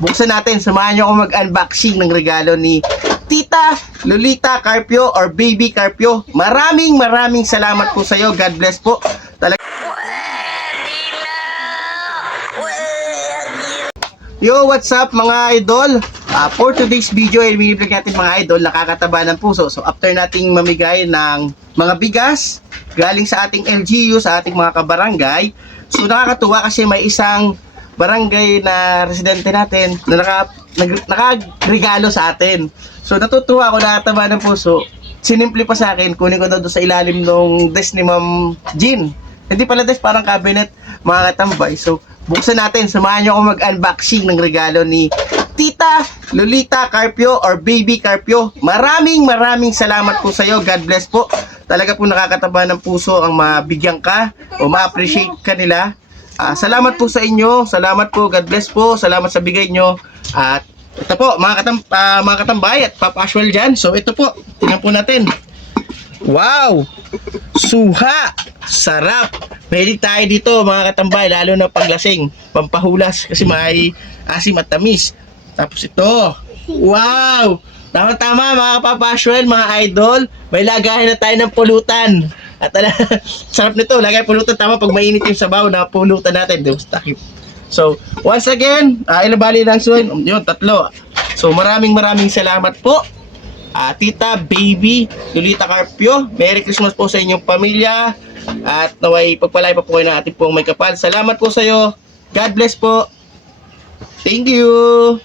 Buksan natin, samahan nyo ako mag-unboxing ng regalo ni Tita Lolita Carpio or Baby Carpio. Maraming salamat po sa iyo. God bless po. Yo, what's up mga idol? For today's video ay binibigay natin mga idol nakakataba ng puso. So after nating mamigay ng mga bigas galing sa ating LGU, sa ating mga kabarangay, so nakakatuwa kasi may isang barangay na residente natin na nakaregalo sa atin. So natutuwa ako, nakakataba ng puso. Sinimple pa sa akin, kunin ko na doon sa ilalim ng desk ni Ma'am Jean. Hindi pala desk, parang cabinet, mga katambay. So buksan natin, samahan nyo ako mag-unboxing ng regalo ni Tita Lolita Carpio or Baby Carpio. Maraming salamat po sa iyo. God bless po. Talaga po nakakataba ng puso ang mabigyan ka o ma-appreciate ka nila. Salamat po sa inyo. Salamat po. God bless po. Salamat sa bigay nyo. At ito po, mga katambay at papaswal dyan. So ito po, tingnan po natin. Wow! Suha! Sarap! Pwede tayo dito mga katambay, lalo na paglasing, pampahulas kasi may asim at tamis. Tapos ito, wow! Tama-tama mga kapapaswel, mga idol, may lagahin na tayo ng pulutan. At sarap nito, lagay pulutan, tama pag mainit yung sabaw na pulutan natin. Takip. So, once again, ilang bali lang yun, tatlo. So, maraming salamat po. Tita Baby Lolita Carpio, Merry Christmas po sa inyong pamilya at naway pagpalay pa po kayo na ating pong may kapal. Salamat po sa iyo. God bless po. Thank you.